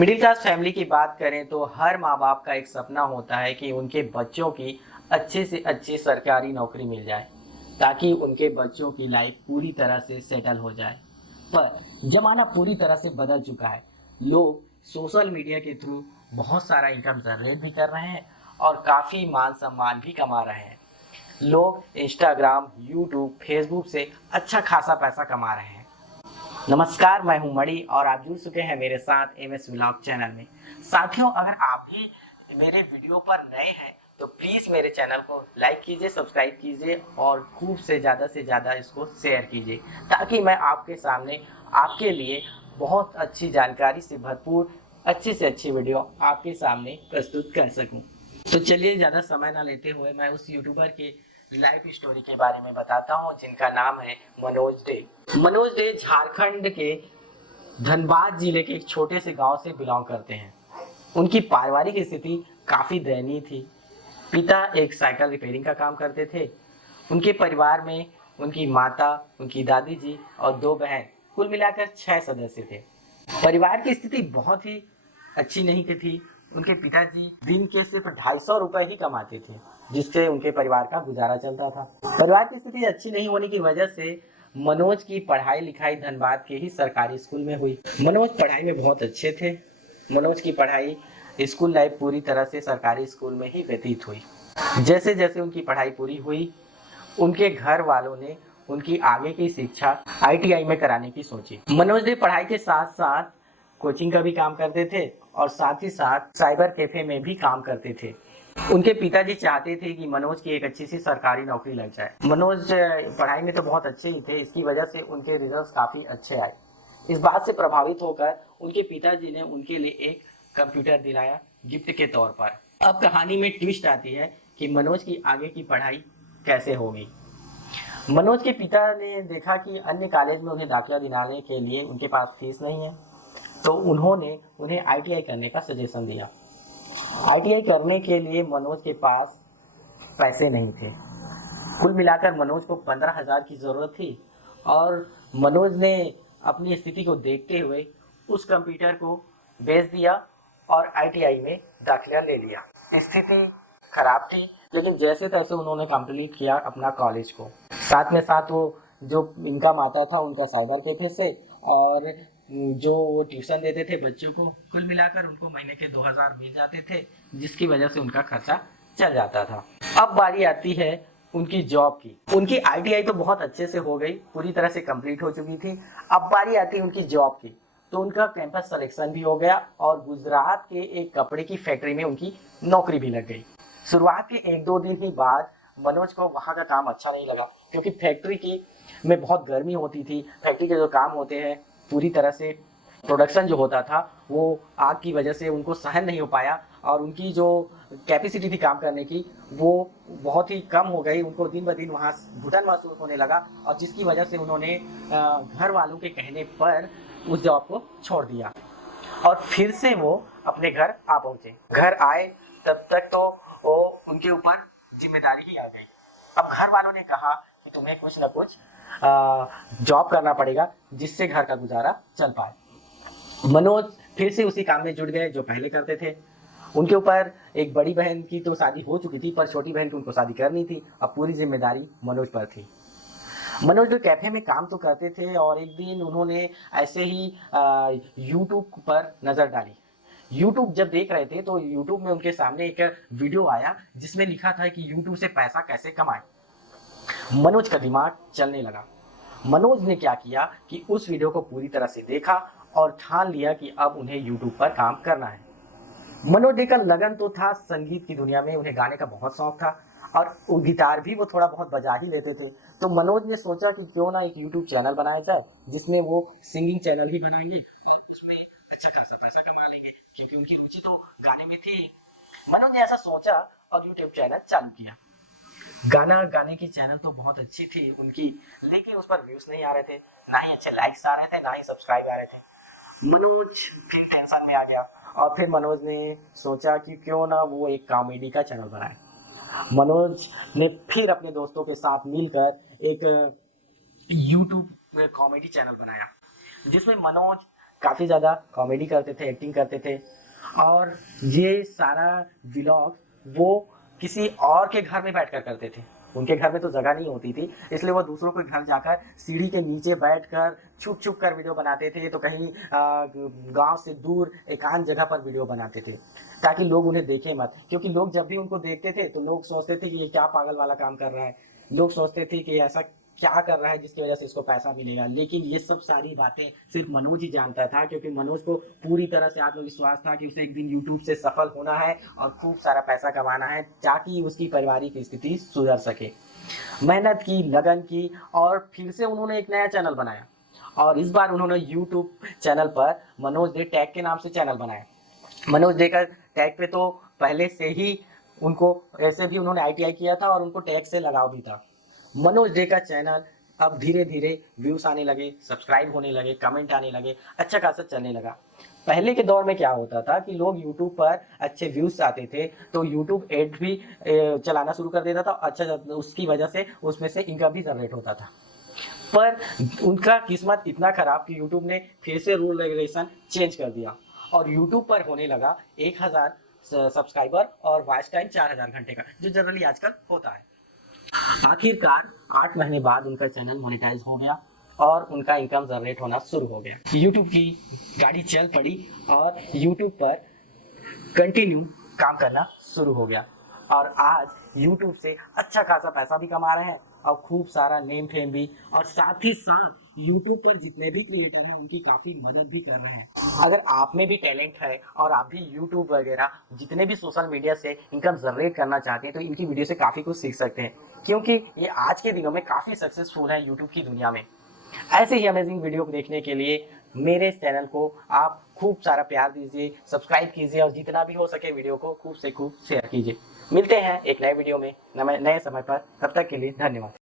Middle class family की बात करें तो हर माँ बाप का एक सपना होता है कि उनके बच्चों की अच्छे से अच्छी सरकारी नौकरी मिल जाए ताकि उनके बच्चों की लाइफ पूरी तरह से सेटल हो जाए। पर जमाना पूरी तरह से बदल चुका है। लोग सोशल मीडिया के थ्रू बहुत सारा इनकम जनरेट भी कर रहे हैं और काफ़ी मान सम्मान भी कमा रहे हैं। लोग इंस्टाग्राम, यूट्यूब, फेसबुक से अच्छा खासा पैसा कमा रहे हैं। नमस्कार, मैं हूं मणि और आप जुड़ चुके हैं मेरे साथ एमएस व्लॉग चैनल में। साथियों, अगर आप भी मेरे वीडियो पर नए हैं तो प्लीज़ मेरे चैनल को लाइक कीजिए, सब्सक्राइब कीजिए और खूब से ज़्यादा इसको शेयर कीजिए ताकि मैं आपके सामने आपके लिए बहुत अच्छी जानकारी से भरपूर अच्छी से अच्छी वीडियो आपके सामने प्रस्तुत कर सकूं। तो चलिए, ज़्यादा समय ना लेते हुए मैं उस यूट्यूबर के लाइफ स्टोरी के बारे में बताता हूं जिनका नाम है मनोज डे। मनोज डे झारखंड के धनबाद जिले के एक छोटे से गांव से बिलोंग करते हैं। उनकी पारिवारिक स्थिति काफ़ी दयनीय थी। पिता एक साइकिल रिपेयरिंग का काम करते थे। उनके परिवार में उनकी माता, उनकी दादी जी और 2 बहन, कुल मिलाकर 6 सदस्य थे। परिवार की स्थिति बहुत ही अच्छी नहीं थी। उनके पिताजी दिन के सिर्फ 250 रुपए ही कमाते थे जिससे उनके परिवार का गुजारा चलता था। परिवार की स्थिति अच्छी नहीं होने की वजह से मनोज की पढ़ाई लिखाई धनबाद के ही सरकारी स्कूल में हुई। मनोज पढ़ाई में बहुत अच्छे थे। मनोज की पढ़ाई स्कूल लाइफ पूरी तरह से सरकारी स्कूल में ही व्यतीत हुई। जैसे जैसे उनकी पढ़ाई पूरी हुई, उनके घर वालों ने उनकी आगे की शिक्षा आईटीआई में कराने की सोची। मनोज ने पढ़ाई के साथ साथ कोचिंग का भी काम करते थे और साथ ही साथ साइबर कैफे में भी काम करते थे। उनके पिताजी चाहते थे कि मनोज की एक अच्छी सी सरकारी नौकरी लग जाए। मनोज पढ़ाई में तो बहुत अच्छे ही थे, इसकी वजह से उनके रिजल्ट्स काफ़ी अच्छे आए। इस बात से प्रभावित होकर उनके पिताजी ने उनके लिए एक कंप्यूटर दिलाया गिफ्ट के तौर पर। अब कहानी में ट्विस्ट आती है कि मनोज की आगे की पढ़ाई कैसे होगी। मनोज के पिता ने देखा कि अन्य कॉलेज में उन्हें दाखिला दिलाने के लिए उनके पास फीस नहीं है, तो उन्होंने उन्हें आईटीआई करने का सजेशन दिया। आईटीआई करने के लिए मनोज के पास पैसे नहीं थे। कुल मिलाकर मनोज को 15,000 की ज़रूरत थी और मनोज ने अपनी स्थिति को देखते हुए उस कंप्यूटर को बेच दिया और आईटीआई में दाखिला ले लिया। स्थिति खराब थी लेकिन जैसे तैसे उन्होंने कंप्लीट किया अपना कॉलेज को। साथ में साथ वो जो इनकम आता था उनका साइबर कैफे से और जो वो ट्यूशन देते थे बच्चों को, कुल मिलाकर उनको महीने के 2,000 मिल जाते थे जिसकी वजह से उनका खर्चा चल जाता था। अब बारी आती है उनकी जॉब की। उनकी आईटीआई तो बहुत अच्छे से हो गई, पूरी तरह से कंप्लीट हो चुकी थी। अब बारी आती है उनकी जॉब की, तो उनका कैंपस सिलेक्शन भी हो गया और गुजरात के एक कपड़े की फैक्ट्री में उनकी नौकरी भी लग गई। शुरुआत के 1-2 दिन ही बाद मनोज को वहाँ का काम अच्छा नहीं लगा क्योंकि फैक्ट्री की में बहुत गर्मी होती थी। फैक्ट्री के जो काम होते हैं पूरी तरह से प्रोडक्शन जो होता था वो आग की वजह से उनको सहन नहीं हो पाया और उनकी जो कैपेसिटी थी काम करने की वो बहुत ही कम हो गई। उनको दिन ब दिन वहाँ घुटन महसूस होने लगा और जिसकी वजह से उन्होंने घर वालों के कहने पर उस जॉब को छोड़ दिया और फिर से वो अपने घर आ पहुँचे। घर आए तब तक तो वो उनके ऊपर जिम्मेदारी ही आ गई। अब घर वालों ने कहा कि तुम्हें कुछ ना कुछ जॉब करना पड़ेगा जिससे घर का गुजारा चल पाए। मनोज फिर से उसी काम में जुट गए जो पहले करते थे। उनके ऊपर एक बड़ी बहन की तो शादी हो चुकी थी पर छोटी बहन की उनको शादी करनी थी। अब पूरी जिम्मेदारी मनोज पर थी। मनोज जो कैफे में काम तो करते थे और एक दिन उन्होंने ऐसे ही यूट्यूब पर नज़र डाली। यूट्यूब जब देख रहे थे तो यूट्यूब में उनके सामने एक वीडियो आया जिसमें लिखा था कि यूट्यूब से पैसा कैसे कमाएं। मनोज का दिमाग चलने लगा। मनोज ने क्या किया कि उस वीडियो को पूरी तरह से देखा और ठान लिया कि अब उन्हें यूट्यूब पर काम करना है। मनोज का लगन तो था संगीत की दुनिया में, उन्हें गाने का बहुत शौक था और गिटार भी वो थोड़ा बहुत बजा ही लेते थे। तो मनोज ने सोचा कि क्यों ना एक यूट्यूब चैनल बनाया जाए जिसमें वो सिंगिंग चैनल ही बनाएंगे और उसमें अच्छा खासा पैसा कमा लेंगे क्योंकि उनकी रुचि तो गाने में थी। मनोज ने ऐसा सोचा और यूट्यूब चैनल चालू किया। गाना गाने की चैनल तो बहुत अच्छी थी उनकी, लेकिन उस पर व्यूज नहीं आ रहे थे, ना ही अच्छे लाइक्स आ रहे थे, ना ही सब्सक्राइब आ रहे थे। मनोज फिर टेंशन में आ गया और फिर मनोज ने सोचा कि क्यों ना वो एक कॉमेडी का चैनल बनाए। मनोज ने फिर अपने दोस्तों के साथ मिलकर एक यूट्यूब कॉमेडी चैनल बनाया जिसमें मनोज काफ़ी ज़्यादा कॉमेडी करते थे, एक्टिंग करते थे। और ये सारा व्लॉग वो किसी और के घर में बैठकर करते थे। उनके घर में तो जगह नहीं होती थी, इसलिए वो दूसरों के घर जाकर सीढ़ी के नीचे बैठकर छुप छुप कर वीडियो बनाते थे, तो कहीं गांव से दूर एकांत जगह पर वीडियो बनाते थे ताकि लोग उन्हें देखें मत। क्योंकि लोग जब भी उनको देखते थे तो लोग सोचते थे कि ये क्या पागल वाला काम कर रहा है, लोग सोचते थे कि ऐसा क्या कर रहा है जिसकी वजह से इसको पैसा मिलेगा। लेकिन ये सब सारी बातें सिर्फ मनोज ही जानता था, क्योंकि मनोज को पूरी तरह से आत्मविश्वास था कि उसे एक दिन यूट्यूब से सफल होना है और खूब सारा पैसा कमाना है ताकि उसकी पारिवारिक स्थिति सुधर सके। मेहनत की, लगन की, और फिर से उन्होंने एक नया चैनल बनाया और इस बार उन्होंने यूट्यूब चैनल पर मनोज डे टैग के नाम से चैनल बनाया। मनोज डे का टैग पे तो पहले से ही उनको ऐसे भी उन्होंने ITI किया था और उनको टैग से लगाव भी था। मनोज डे का चैनल अब धीरे धीरे व्यूज आने लगे, सब्सक्राइब होने लगे, कमेंट आने लगे, अच्छा खासा चलने लगा। पहले के दौर में क्या होता था कि लोग YouTube पर अच्छे व्यूज आते थे तो YouTube एड भी चलाना शुरू कर देता था, अच्छा उसकी वजह से उसमें से इनकम भी जनरेट होता था। पर उनका किस्मत इतना खराब कि YouTube ने फिर से रूल रेगुलेशन चेंज कर दिया और YouTube पर होने लगा 1000 सब्सक्राइबर और वॉच टाइम 4000 घंटे का, जो जनरली आजकल होता है। आखिरकार 8 महीने बाद उनका चैनल मोनेटाइज हो गया और उनका इनकम जनरेट होना शुरू हो गया। यूट्यूब की गाड़ी चल पड़ी और यूट्यूब पर कंटिन्यू काम करना शुरू हो गया और आज यूट्यूब से अच्छा खासा पैसा भी कमा रहे हैं और खूब सारा नेम फेम भी, और साथ ही साथ यूट्यूब पर जितने भी क्रिएटर हैं उनकी काफ़ी मदद भी कर रहे हैं। अगर आप में भी टैलेंट है और आप भी यूट्यूब वगैरह जितने भी सोशल मीडिया से इनकम जनरेट करना चाहते हैं तो इनकी वीडियो से काफ़ी कुछ सीख सकते हैं, क्योंकि ये आज के दिनों में काफ़ी सक्सेसफुल है यूट्यूब की दुनिया में। ऐसे ही अमेजिंग वीडियो को देखने के लिए मेरे इस चैनल को आप खूब सारा प्यार दीजिए, सब्सक्राइब कीजिए और जितना भी हो सके वीडियो को खूब से खूब शेयर कीजिए। मिलते हैं एक नए वीडियो में नए समय पर, तब तक के लिए धन्यवाद।